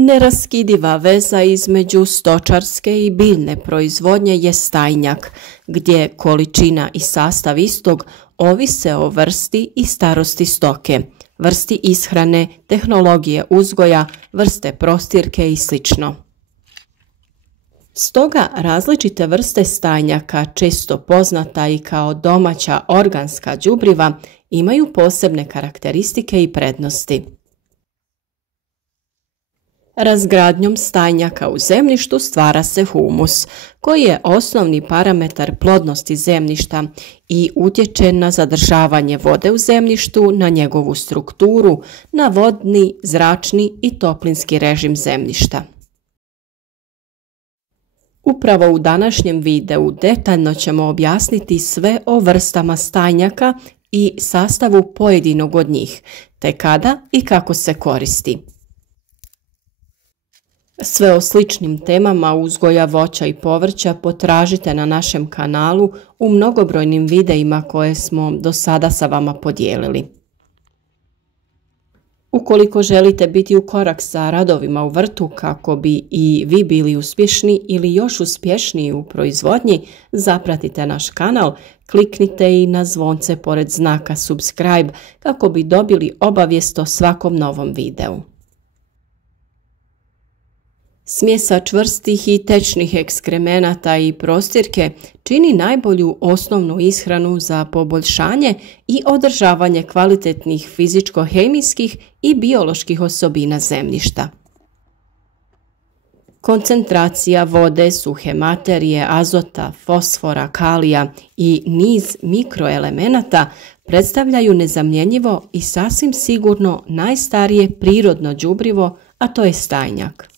Neraskidiva veza između stočarske i biljne proizvodnje je stajnjak, gdje količina i sastav istog ovise o vrsti i starosti stoke, vrsti ishrane, tehnologije uzgoja, vrste prostirke i sl. Stoga različite vrste stajnjaka, često poznata i kao domaća organska đubriva, imaju posebne karakteristike i prednosti. Razgradnjom stajnjaka u zemljištu stvara se humus, koji je osnovni parametar plodnosti zemljišta i utječe na zadržavanje vode u zemljištu, na njegovu strukturu, na vodni, zračni i toplinski režim zemljišta. Upravo u današnjem videu detaljno ćemo objasniti sve o vrstama stajnjaka i sastavu pojedinog od njih, te kada i kako se koristi. Sve o sličnim temama uzgoja voća i povrća potražite na našem kanalu u mnogobrojnim videima koje smo do sada sa vama podijelili. Ukoliko želite biti u korak sa radovima u vrtu kako bi i vi bili uspješni ili još uspješniji u proizvodnji, zapratite naš kanal, kliknite i na zvonce pored znaka subscribe kako bi dobili obavijest o svakom novom videu. Smjesa čvrstih i tečnih ekskremenata i prostirke čini najbolju osnovnu ishranu za poboljšanje i održavanje kvalitetnih fizičko-hemijskih i bioloških osobina zemljišta. Koncentracija vode, suhe materije, azota, fosfora, kalija i niz mikroelemenata predstavljaju nezamjenjivo i sasvim sigurno najstarije prirodno đubrivo, a to je stajnjak.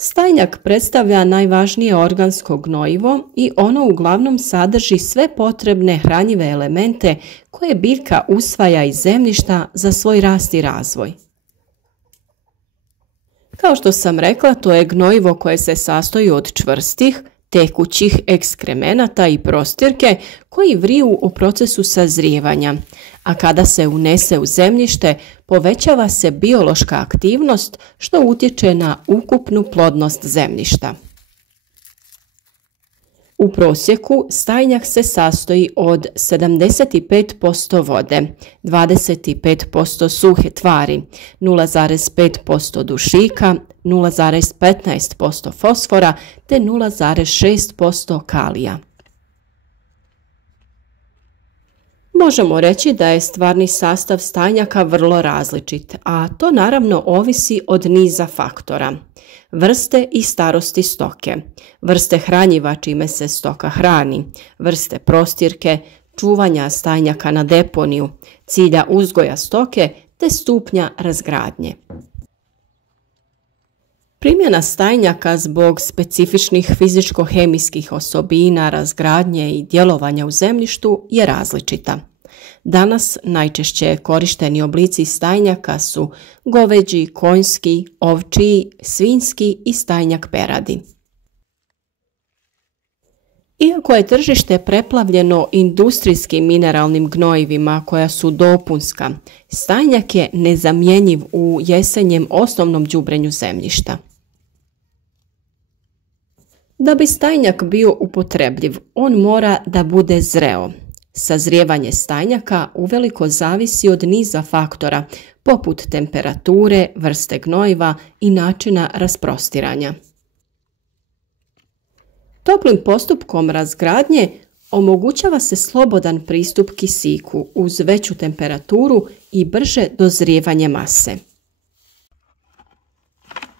Stajnjak predstavlja najvažnije organsko gnojivo i ono uglavnom sadrži sve potrebne hranjive elemente koje biljka usvaja iz zemljišta za svoj rast i razvoj. Kao što sam rekla, to je gnojivo koje se sastoji od čvrstih, tekućih ekskremenata i prostirke koji vriju u procesu sazrijevanja, a kada se unese u zemljište povećava se biološka aktivnost što utječe na ukupnu plodnost zemljišta. U prosjeku stajnjak se sastoji od 75% vode, 25% suhe tvari, 0,5% dušika, 0,15% fosfora te 0,6% kalija. Možemo reći da je stvarni sastav stajnjaka vrlo različit, a to naravno ovisi od niza faktora. Vrste i starosti stoke, vrste hranjiva čime se stoka hrani, vrste prostirke, čuvanja stajnjaka na deponiju, cilja uzgoja stoke te stupnja razgradnje. Primjena stajnjaka zbog specifičnih fizičko-hemijskih osobina, razgradnje i djelovanja u zemljištu je različita. Danas najčešće korišteni oblici stajnjaka su goveđi, konjski, ovčji, svinjski i stajnjak peradi. Iako je tržište preplavljeno industrijskim mineralnim gnojivima koja su dopunska, stajnjak je nezamjenjiv u jesenjem osnovnom đubrenju zemljišta. Da bi stajnjak bio upotrebljiv, on mora da bude zreo. Sazrijevanje stajnjaka uveliko zavisi od niza faktora, poput temperature, vrste gnojiva i načina rasprostiranja. Toplim postupkom razgradnje omogućava se slobodan pristup kisiku uz veću temperaturu i brže dozrijevanje mase.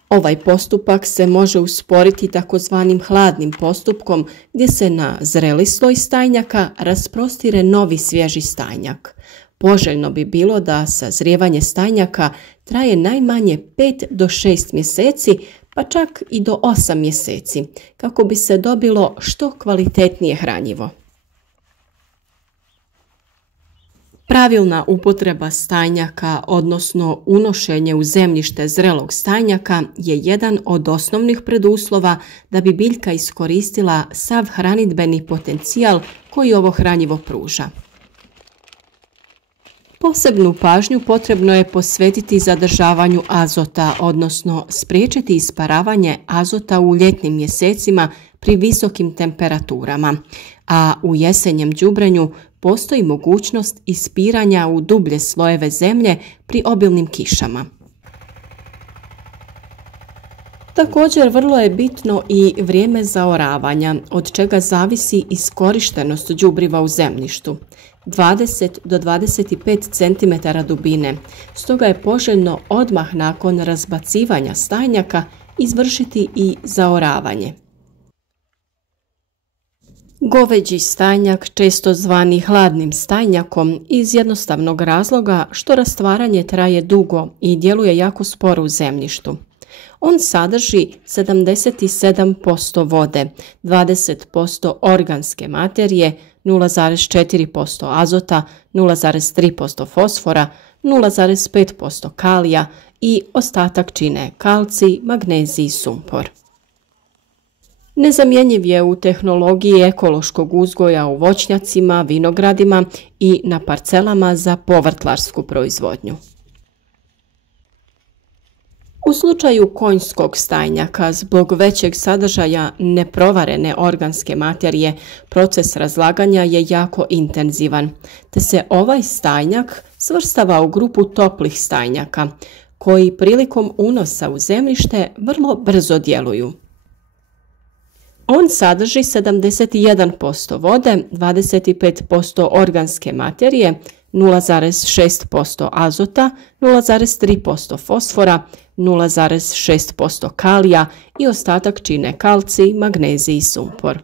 Ovaj postupak se može usporiti takozvanim hladnim postupkom gdje se na zreli sloj stajnjaka rasprostire novi svježi stajnjak. Poželjno bi bilo da sazrijevanje stajnjaka traje najmanje 5 do 6 mjeseci, pa čak i do 8 mjeseci, kako bi se dobilo što kvalitetnije hranjivo. Pravilna upotreba stajnjaka, odnosno unošenje u zemljište zrelog stajnjaka, je jedan od osnovnih preduslova da bi biljka iskoristila sav hranidbeni potencijal koji ovo hranjivo pruža. Posebnu pažnju potrebno je posvetiti zadržavanju azota, odnosno spriječiti isparavanje azota u ljetnim mjesecima pri visokim temperaturama, a u jesenjem đubrenju postoji mogućnost ispiranja u dublje slojeve zemlje pri obilnim kišama. Također vrlo je bitno i vrijeme zaoravanja, od čega zavisi iskorištenost đubriva u zemljištu. 20 do 25 cm dubine, stoga je poželjno odmah nakon razbacivanja stajnjaka izvršiti i zaoravanje. Goveđi stajnjak, često zvani hladnim stajnjakom, iz jednostavnog razloga što rastvaranje traje dugo i djeluje jako sporo u zemljištu. On sadrži 77% vode, 20% organske materije, 0,4% azota, 0,3% fosfora, 0,5% kalija i ostatak čine kalcij, magnezij i sumpor. Nezamjenjiv je u tehnologiji ekološkog uzgoja u voćnjacima, vinogradima i na parcelama za povrtlarsku proizvodnju. U slučaju konjskog stajnjaka, zbog većeg sadržaja neprovarene organske materije, proces razlaganja je jako intenzivan, te se ovaj stajnjak svrstava u grupu toplih stajnjaka, koji prilikom unosa u zemljište vrlo brzo djeluju. On sadrži 71% vode, 25% organske materije, 0,6% azota, 0,3% fosfora, 0,6% kalija i ostatak čine kalcij, magnezij i sumpor.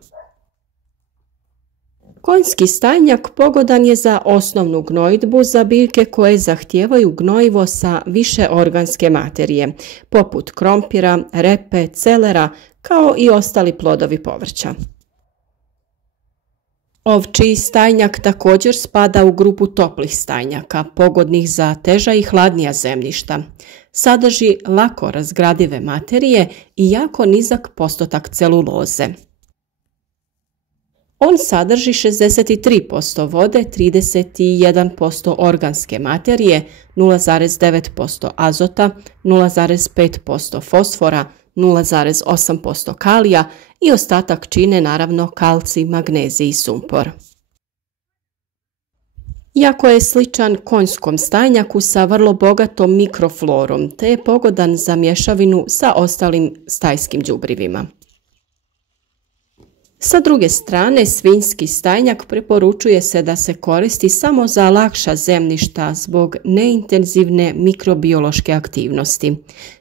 Konjski stajnjak pogodan je za osnovnu gnojidbu za biljke koje zahtijevaju gnojivo sa više organske materije, poput krompira, repe, celera, kao i ostali plodovi povrća. Ovčji stajnjak također spada u grupu toplih stajnjaka, pogodnih za teža i hladnija zemljišta. Sadrži lako razgradive materije i jako nizak postotak celuloze. On sadrži 63% vode, 31% organske materije, 0,9% azota, 0,5% fosfora, 0,8% kalija i ostatak čine naravno kalcij, magnezij i sumpor. Iako je sličan konjskom stajnjaku sa vrlo bogatom mikroflorom, te je pogodan za mješavinu sa ostalim stajskim đubrivima. Sa druge strane, svinjski stajnjak preporučuje se da se koristi samo za lakša zemljišta zbog neintenzivne mikrobiološke aktivnosti.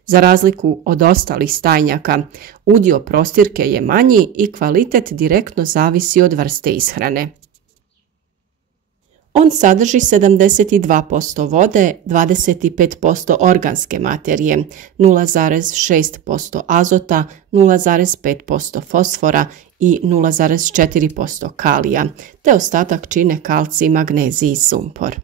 Za razliku od ostalih stajnjaka, udio prostirke je manji i kvalitet direktno zavisi od vrste ishrane. On sadrži 72% vode, 25% organske materije, 0,6% azota, 0,5% fosfora i 0,4% kalija, te ostatak čine kalcij, magnezij i sumpor.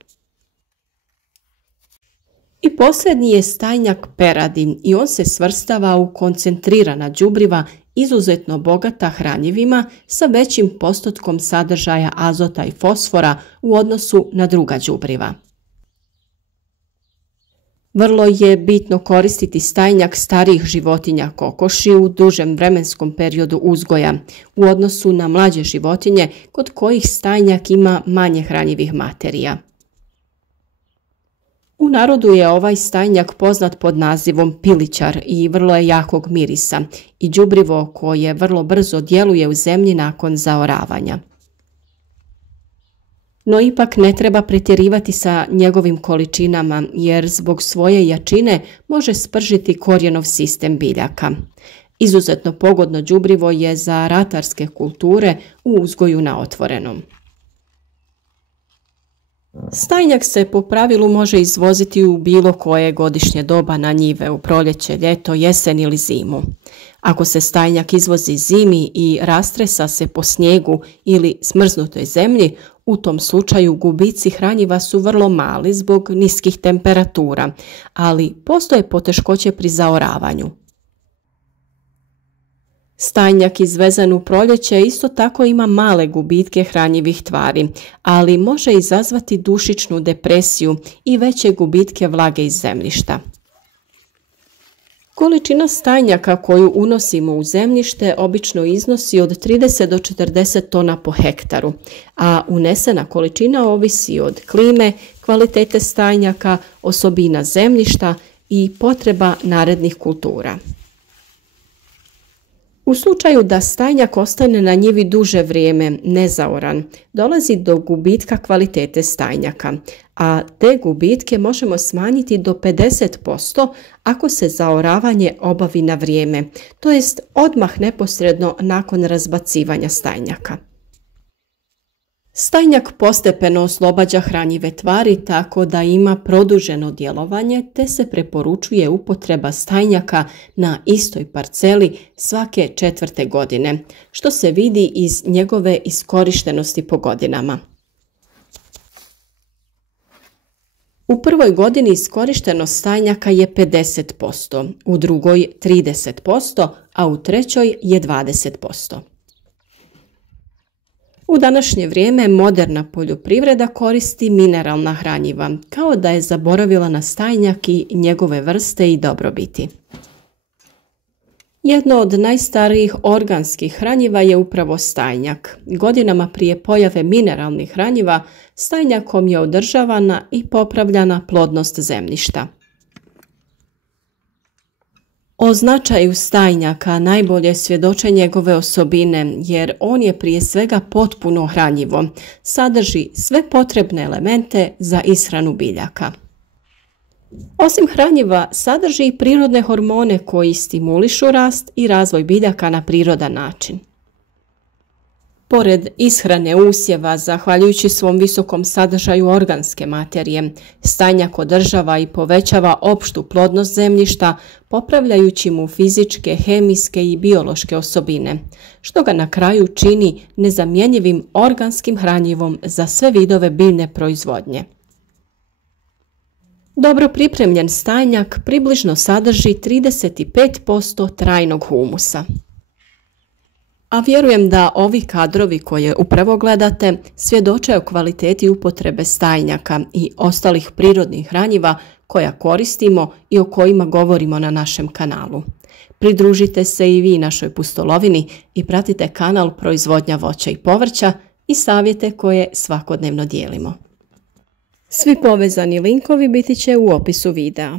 I posljednji je stajnjak peradin i on se svrstava u koncentrirana đubriva izuzetno bogata hranjivima sa većim postotkom sadržaja azota i fosfora u odnosu na druga đubriva. Vrlo je bitno koristiti stajnjak starijih životinja kokoši u dužem vremenskom periodu uzgoja u odnosu na mlađe životinje kod kojih stajnjak ima manje hranjivih materija. U narodu je ovaj stajnjak poznat pod nazivom pilićar i vrlo je jakog mirisa i đubrivo koje vrlo brzo djeluje u zemlji nakon zaoravanja. No ipak ne treba pretjerivati sa njegovim količinama jer zbog svoje jačine može spržiti korijenov sistem biljaka. Izuzetno pogodno đubrivo je za ratarske kulture u uzgoju na otvorenom. Stajnjak se po pravilu može izvoziti u bilo koje godišnje doba na njive, u proljeće, ljeto, jesen ili zimu. Ako se stajnjak izvozi zimi i rastresa se po snijegu ili smrznutoj zemlji, u tom slučaju gubici hranjiva su vrlo mali zbog niskih temperatura, ali postoje poteškoće pri zaoravanju. Stajnjak izvezen u proljeće isto tako ima male gubitke hranjivih tvari, ali može izazvati dušičnu depresiju i veće gubitke vlage iz zemljišta. Količina stajnjaka koju unosimo u zemljište obično iznosi od 30 do 40 tona po hektaru, a unesena količina ovisi od klime, kvalitete stajnjaka, osobina zemljišta i potreba narednih kultura. U slučaju da stajnjak ostane na njivi duže vrijeme nezaoran, dolazi do gubitka kvalitete stajnjaka, a te gubitke možemo smanjiti do 50% ako se zaoravanje obavi na vrijeme, to jest odmah neposredno nakon razbacivanja stajnjaka. Stajnjak postepeno oslobađa hranjive tvari tako da ima produženo djelovanje te se preporučuje upotreba stajnjaka na istoj parceli svake 4. godine, što se vidi iz njegove iskorištenosti po godinama. U prvoj godini iskorištenost stajnjaka je 50%, u drugoj 30%, a u trećoj je 20%. U današnje vrijeme moderna poljoprivreda koristi mineralna hranjiva, kao da je zaboravila na stajnjak i njegove vrste i dobrobiti. Jedno od najstarijih organskih hranjiva je upravo stajnjak. Godinama prije pojave mineralnih hranjiva, stajnjakom je održavana i popravljana plodnost zemljišta. O značaju stajnjaka najbolje svjedoče njegove osobine, jer on je prije svega potpuno hranjivo, sadrži sve potrebne elemente za ishranu biljaka. Osim hranjiva, sadrži i prirodne hormone koji stimulišu rast i razvoj biljaka na prirodan način. Pored ishrane usjeva, zahvaljujući svom visokom sadržaju organske materije, stajnjak održava i povećava opštu plodnost zemljišta, popravljajući mu fizičke, hemijske i biološke osobine, što ga na kraju čini nezamjenjivim organskim hranjivom za sve vidove biljne proizvodnje. Dobro pripremljen stajnjak približno sadrži 35% trajnog humusa. A vjerujem da ovi kadrovi koje upravo gledate svjedoče o kvaliteti upotrebe stajnjaka i ostalih prirodnih hranjiva koja koristimo i o kojima govorimo na našem kanalu. Pridružite se i vi našoj pustolovini i pratite kanal Proizvodnja voća i povrća i savjete koje svakodnevno dijelimo. Svi povezani linkovi biti će u opisu videa.